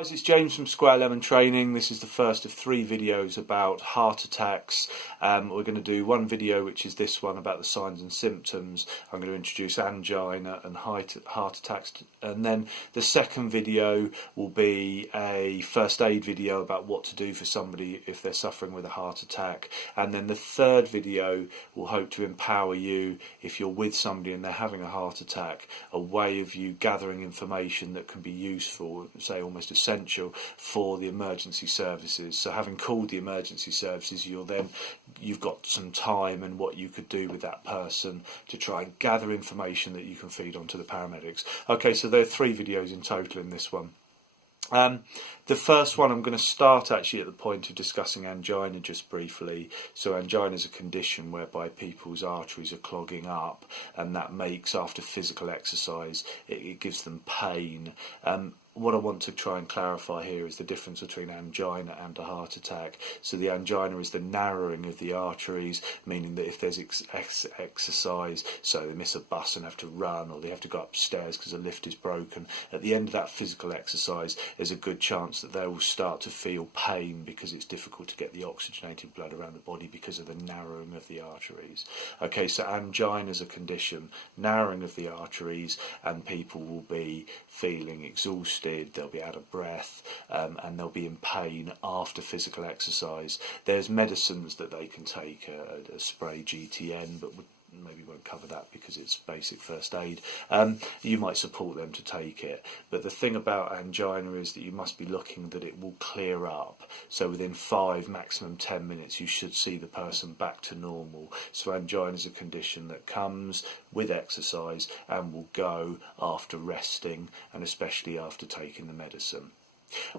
Guys, it's James from Square Lemon Training. This is the first of 3 videos about heart attacks. We're going to do one video, which is this one, about the signs and symptoms. I'm going to introduce angina and heart attacks, and then the second video will be a first aid video about what to do for somebody if they're suffering with a heart attack, and then the third video will hope to empower you if you're with somebody and they're having a heart attack, a way of you gathering information that can be useful, say almost essential for the emergency services. So having called the emergency services, you've got some time and what you could do with that person to try and gather information that you can feed on to the paramedics. Okay, so there are 3 videos in total in this one. The first one, I'm going to start actually at the point of discussing angina just briefly. So angina is a condition whereby people's arteries are clogging up, and that makes, after physical exercise, it gives them pain. What I want to try and clarify here is the difference between angina and a heart attack. So the angina is the narrowing of the arteries, meaning that if there's exercise, so they miss a bus and have to run, or they have to go upstairs because a lift is broken, at the end of that physical exercise there's a good chance that they will start to feel pain because it's difficult to get the oxygenated blood around the body because of the narrowing of the arteries. Okay, so angina is a condition, narrowing of the arteries, and people will be feeling exhausted, they'll be out of breath, and they'll be in pain after physical exercise. There's medicines that they can take, a spray GTN, but maybe won't cover that because it's basic first aid. You might support them to take it, but the thing about angina is that you must be looking that it will clear up. So within 5, maximum 10 minutes, you should see the person back to normal. So angina is a condition that comes with exercise and will go after resting, and especially after taking the medicine.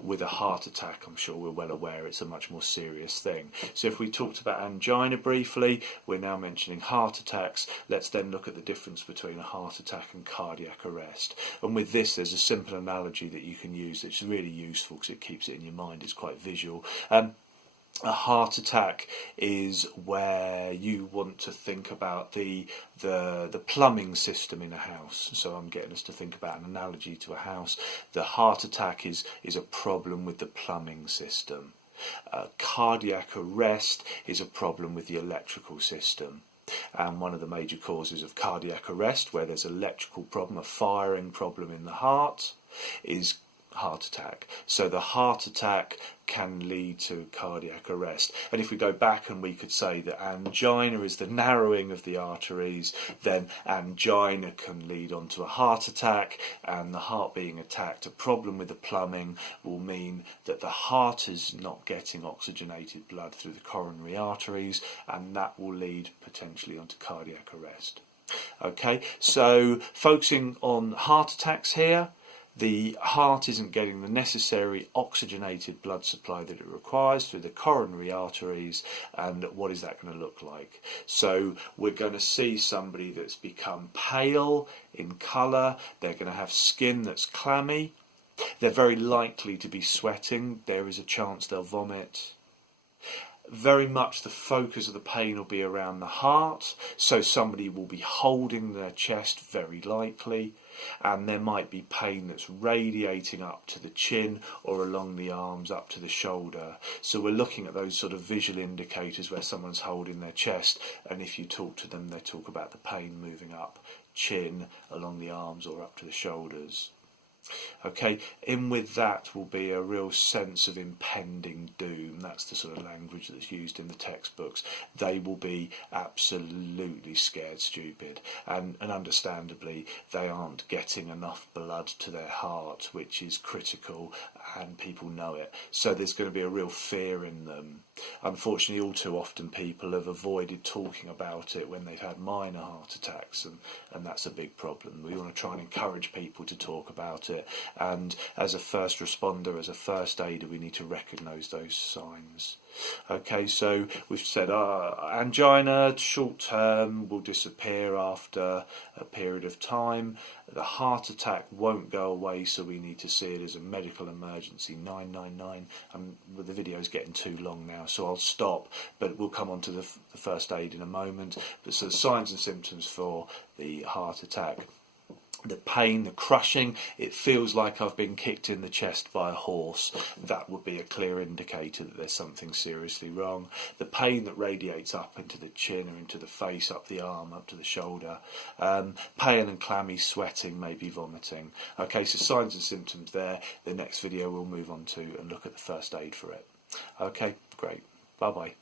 With a heart attack, I'm sure we're well aware it's a much more serious thing. So if we talked about angina briefly, we're now mentioning heart attacks. Let's then look at the difference between a heart attack and cardiac arrest. And with this, there's a simple analogy that you can use that's really useful because it keeps it in your mind. It's quite visual. A heart attack is where you want to think about the plumbing system in a house. So I'm getting us to think about an analogy to a house. The heart attack is a problem with the plumbing system. Cardiac arrest is a problem with the electrical system. And one of the major causes of cardiac arrest, where there's an electrical problem, a firing problem in the heart, is heart attack. So the heart attack can lead to cardiac arrest. And if we go back and we could say that angina is the narrowing of the arteries, then angina can lead on to a heart attack, and the heart being attacked, a problem with the plumbing, will mean that the heart is not getting oxygenated blood through the coronary arteries, and that will lead potentially onto cardiac arrest. Okay, so focusing on heart attacks here, the heart isn't getting the necessary oxygenated blood supply that it requires through the coronary arteries, and what is that going to look like? So we're going to see somebody that's become pale in colour, they're going to have skin that's clammy, they're very likely to be sweating, there is a chance they'll vomit. Very much the focus of the pain will be around the heart, so somebody will be holding their chest very likely, and there might be pain that's radiating up to the chin or along the arms up to the shoulder. So we're looking at those sort of visual indicators where someone's holding their chest, and if you talk to them, they talk about the pain moving up chin, along the arms or up to the shoulders. Okay, in with that will be a real sense of impending doom. That's the sort of language that's used in the textbooks. They will be absolutely scared stupid, and understandably they aren't getting enough blood to their heart, which is critical, and people know it. So there's going to be a real fear in them. Unfortunately, all too often people have avoided talking about it when they've had minor heart attacks, and that's a big problem. We want to try and encourage people to talk about it, and as a first responder, as a first aider, we need to recognise those signs. Okay, so we've said angina, short term, will disappear after a period of time. The heart attack won't go away, so we need to see it as a medical emergency, 999. The video's getting too long now, so I'll stop, but we'll come on to the first aid in a moment. But so the signs and symptoms for the heart attack. The pain, the crushing, it feels like I've been kicked in the chest by a horse. That would be a clear indicator that there's something seriously wrong. The pain that radiates up into the chin or into the face, up the arm, up to the shoulder. Pale and clammy, sweating, maybe vomiting. Okay, so signs and symptoms there. The next video we'll move on to and look at the first aid for it. Okay, great. Bye-bye.